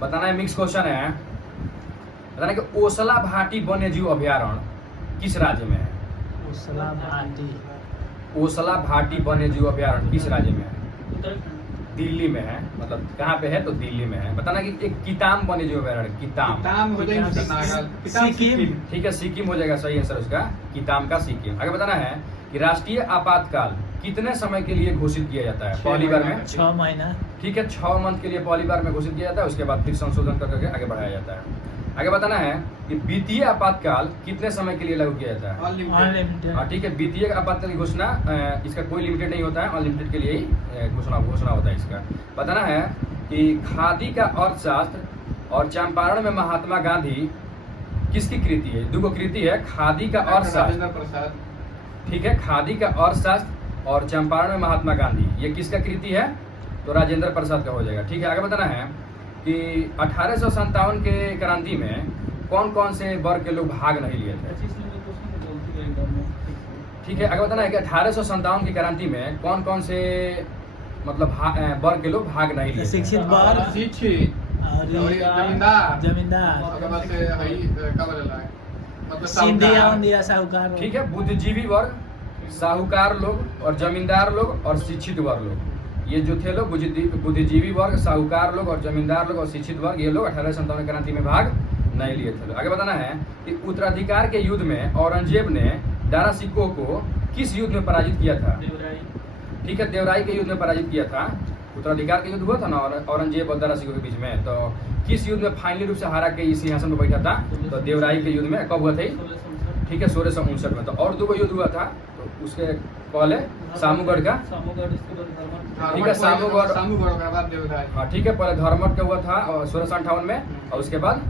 बताना है, mix question है। बताना कि ओसला भाटी वन्यजीव अभयारण्य किस राज्य में है? ओसला भाटी ओसला भाटी वन्यजीव अभयारण्य किस राज्य में है? उत्तराखंड। दिल्ली में है। मतलब कहाँ पे है? तो दिल्ली में है। बताना कि एक किताम वन्यजीव अभयारण्य, किताम। किताम हो जाएगा सिक्किम। ठीक है, सिक्किम हो जाएगा सही आंसर उसका, किताम का सिक्किम। आगे बताना है कि राष्ट्रीय आपातकाल कितने समय के लिए घोषित किया जाता है? पहली बार में 6 महीना। ठीक है, 6 मंथ के लिए पहली बार में घोषित किया जाता है, उसके बाद फिर संशोधन करके आगे बढ़ाया जाता है। आगे बताना है कि वित्तीय आपातकाल कितने समय के लिए लागू किया जाता है? अनलिमिटेड। हाँ ठीक है, वित्तीय आपातकाल की घोषणा इसका कोई लिमिटेड नहीं होता है, अनलिमिटेड के लिए ही घोषणा होता है इसका। बताना है कि खादी का अर्थशास्त्र और चंपारण में महात्मा गांधी किसकी कृति है? दो कृति है, खादी का अर्थशास्त्र, ठीक है, खादी का अर्थशास्त्र और चंपारण में महात्मा गांधी, ये किसका कृति है? तो राजेंद्र प्रसाद का हो जाएगा। ठीक है, आगे बताना है कि 1857 के क्रांति में कौन कौन से वर्ग के लोग भाग नहीं लिए थे? ठीक है, आगे बताना है कि 1857 की क्रांति में कौन कौन से मतलब वर्ग के लोग भाग नहीं लिए थे? शिक्षित वर्ग, शिक्षित और जमींदार, सिंधिया साहूकार। ठीक है, बुद्धिजीवी वर्ग, साहूकार लोग और जमींदार लोग और शिक्षित वर्ग लोग, ये जो थे लोग बुद्धिजीवी वर्ग, साहूकार लोग और जमींदार लोग और शिक्षित वर्ग, ये लोग 1857 क्रांति में भाग नहीं लिए थे। आगे बताना है कि उत्तराधिकार के युद्ध में औरंगजेब ने दारा सिकोह को किस युद्ध में पराजित किया था? ठीक है, देवराई के युद्ध में पराजित किया था। उत्तराधिकार का युद्ध हुआ था ना औरंगजेब और दारा सिकोह के बीच में, तो किस युद्ध में फाइनली रूप से हारा के इस सिंहासन पर बैठा था? तो देवराई के युद्ध में। कब हुआ था? ठीक है, 1659 में। तो और 2 युद्ध हुआ था, तो उसके पहले सामूगढ़ का, ठीक है, सामूगढ़, हाँ ठीक है, पहले धर्मगढ़ का हुआ था 1658 में, और उसके बाद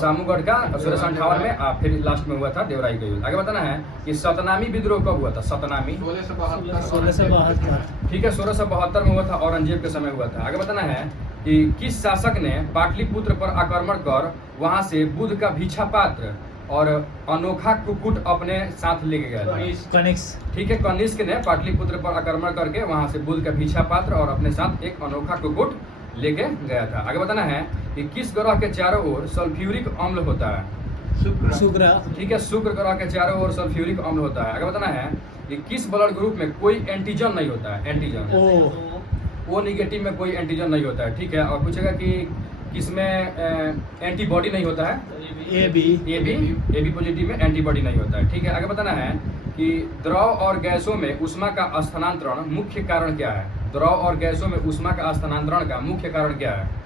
सामूगढ़ का 1658 में, फिर लास्ट में हुआ था देवराई का युद्ध। आगे बताना है कि सतनामी विद्रोह कब हुआ था? सतनामी 1672। ठीक है, 1672 में हुआ था, औरंगजेब के समय हुआ था। आगे बताना है कि किस शासक ने पाटलिपुत्र पर आक्रमण कर वहां से बुद्ध का भिक्षा पात्र और अनोखा कुक्कुट अपने साथ लेके गया था? कनिष्क। ठीक है, कनिष्क ने पाटलिपुत्र पर आक्रमण करके वहां से बुद्ध का भिक्षा पात्र और अपने साथ एक अनोखा कुक्कुट लेके गया था। आगे बताना है कि किस ग्रह के चारों ओर सल्फ्यूरिक अम्ल होता है? शुक्र। ठीक है, शुक्र ग्रह के चारों ओर सल्फ्यूरिक अम्ल होता है। आगे बताना है कि किस ब्लड ग्रुप में कोई एंटीजन नहीं होता है? एंटीजन, ओ निगेटिव में कोई एंटीजन नहीं होता है। ठीक है, और पूछेगा कि किसमें एंटीबॉडी नहीं होता है? ए बी पॉजिटिव में एंटीबॉडी नहीं होता है। ठीक है, आगे बताना है कि द्रव और गैसों में ऊष्मा का स्थानांतरण मुख्य कारण क्या है? द्रव और गैसों में ऊष्मा का स्थानांतरण का मुख्य कारण क्या है?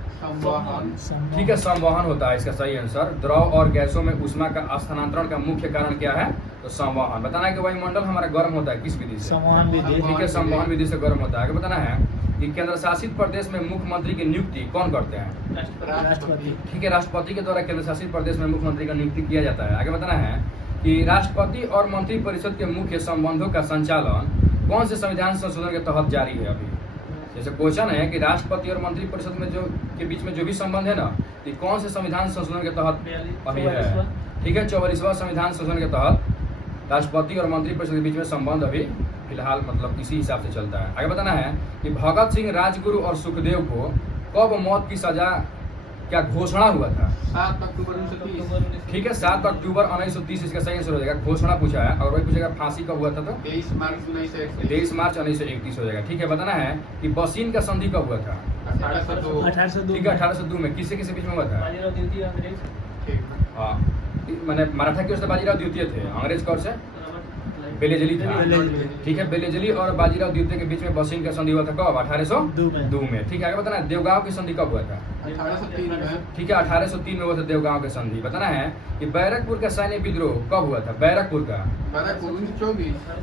ठीक है, संवहन होता है इसका सही आंसर। द्रव और गैसों में ऊष्मा का स्थानांतरण का मुख्य कारण क्या है? तो संवहन। बताना है कि वायुमंडल हमारा गर्म होता है किस विधि से? संवहन विधि। ठीक है, संवहन विधि से गर्म होता है। आगे बताना है कि केंद्र शासित प्रदेश में मुख्यमंत्री की नियुक्ति कौन करते हैं? राष्ट्रपति। ठीक है, राष्ट्रपति के द्वारा केंद्र शासित प्रदेश में मुख्यमंत्री का नियुक्ति किया जाता है। आगे बताना है कि राष्ट्रपति और मंत्री परिषद के मुख्य संबंधों का संचालन कौन से संविधान संशोधन के तहत जारी है? अभी जैसे क्वेश्चन है कि राष्ट्रपति और मंत्री परिषद में जो के बीच में जो भी संबंध है ना, ये कौन से संविधान संशोधन के तहत अभी है? ठीक है, 44वां संविधान संशोधन के तहत राष्ट्रपति और मंत्री परिषद के बीच में संबंध अभी फिलहाल मतलब इसी हिसाब से चलता है। आगे बताना है कि भगत सिंह, राजगुरु और सुखदेव को कब मौत की सजा क्या घोषणा हुआ था? 7 अक्टूबर 1930। ठीक है, 7 अक्टूबर 1930 इसका सही आंसर हो जाएगा। घोषणा पूछा है, और वही पूछेगा फांसी कब हुआ था? तो 23 मार्च 1931। 23 मार्च 1931 हो जाएगा। ठीक है, बताना है कि बसीन का संधि कब हुआ था? 1802। ठीक है, 1802 में किससे किसके बीच में हुआ था? बाजीराव द्वितीय अंग्रेज। ठीक। हाँ, मैंने मराठा की ओर से बाजीराव द्वितीय थे, अंग्रेज कौर से बेलेजली था। ठीक है, बेलेजली और बाजीराव द्वितीय के बीच में बसीन का संधि हुआ था कब? 1802 में। ठीक है, आगे बताना है देवगांव की संधि कब हुआ था? 1803 में। ठीक है, 1803 में हुआ था देवगांव की संधि। बताना है कि बैरकपुर का सैन्य विद्रोह कब हुआ था? बैरकपुर का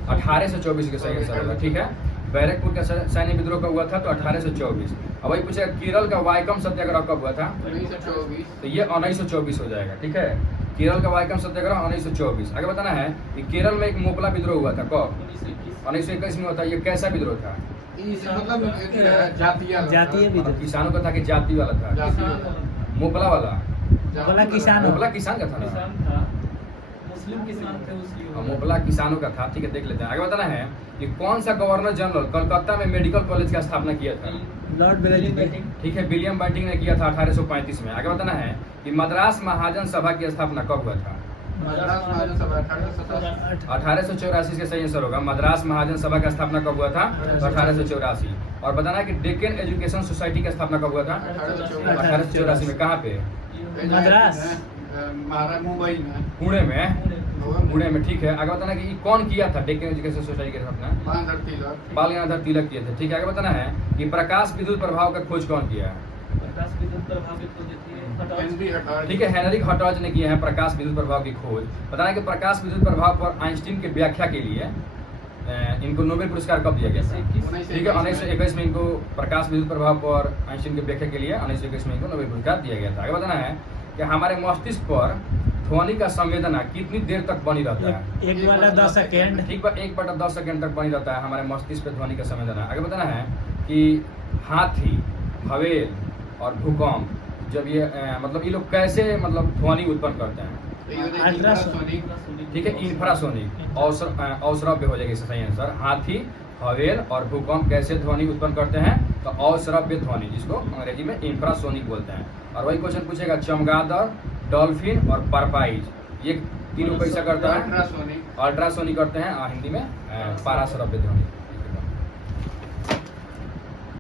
1824 के सही आंसर होगा। ठीक है, बैरकपुर का सैन्य विद्रोह कब हुआ था? तो 1824। अब वही पूछेगा केरल का वाइकम सत्याग्रह कब हुआ था? 1924। तो ये 1924 हो जाएगा। ठीक है, केरल का वाइकम सत्याग्रह 1924। आगे बताना है कि केरल में एक मोपला विद्रोह हुआ था कब? 1921 में होता है। ये कैसा विद्रोह था? मतलब जातीय विद्रोह। किसानों का था कि जाति वाला था? मोपला वाला, बोला किसान। मोपला किसान का था ना? मुस्लिम किसान थे उसकी मोपला किसानों का था। ठीक है, देख लेते हैं। आगे बताना है कि कौन सा गवर्नर जनरल कलकत्ता में मेडिकल कॉलेज का स्थापना किया था। Lord Bentinck. ठीक है, विलियम बेंटिंक ने किया था 1835 में। आगे बताना है कि मद्रास महाजन सभा की स्थापना कब हुआ था। मद्रास महाजन सभा 1887। 1884 के सही आंसर होगा। मद्रास महाजन सभा का स्थापना कब हुआ था। 1884। और बताना है कि डेक्कन एजुकेशन सोसाइटी की स्थापना कब हुआ था। 1884 में। कहाँ पे। मद्रास। मुंबई में। पुणे में। पुणे में। ठीक है, आगे बताना कि कौन किया था डेक्कन एजुकेशन सोसाइटी की स्थापना। बाल गंगाधर तिलक किए थे। ठीक है, आगे बताना है कि प्रकाश विद्युत प्रभाव का खोज कौन किया है। प्रकाश विद्युत प्रभाव की खोज की है हटॉज। ठीक है, हेनरिक हटॉज ने किए हैं प्रकाश विद्युत प्रभाव की खोज। बताना है कि प्रकाश विद्युत प्रभाव पर आइंस्टीन की व्याख्या के लिए इनको नोबेल पुरस्कार कब दिया गया था। ठीक है, 1921 में इनको प्रकाश विद्युत प्रभाव पर आइंस्टीन की व्याख्या के लिए 1921 में इनको नोबेल पुरस्कार दिया गया था। आगे बताना है कि हमारे मस्तिष्क पर ध्वनि का संवेदना कितनी देर तक बनी रहता है। 1/10 सेकेंड। ठीक है, 1/10 सेकेंड तक बनी रहता है हमारे मस्तिष्क पे ध्वनि का संवेदना। आगे बताना है कि हाथी, हवेल और भूकंप जब ये मतलब ये लोग कैसे मतलब ध्वनि उत्पन्न करते हैं। ठीक है, इंफ्रासोनिक अवश्रव्य हो जाएगा इसका सही आंसर। हाथी, हवेल और भूकंप कैसे ध्वनि उत्पन्न करते हैं, तो अवश्रव्य ध्वनि, जिसको अंग्रेजी में इंफ्रासोनिक बोलते हैं। और वही क्वेश्चन पूछेगा चमगादड़, डॉल्फिन और परपाइज, ये तीनों कैसा करता है। अल्ट्रासोनिक करते हैं, हिंदी में पाराश्रव्य ध्वनि।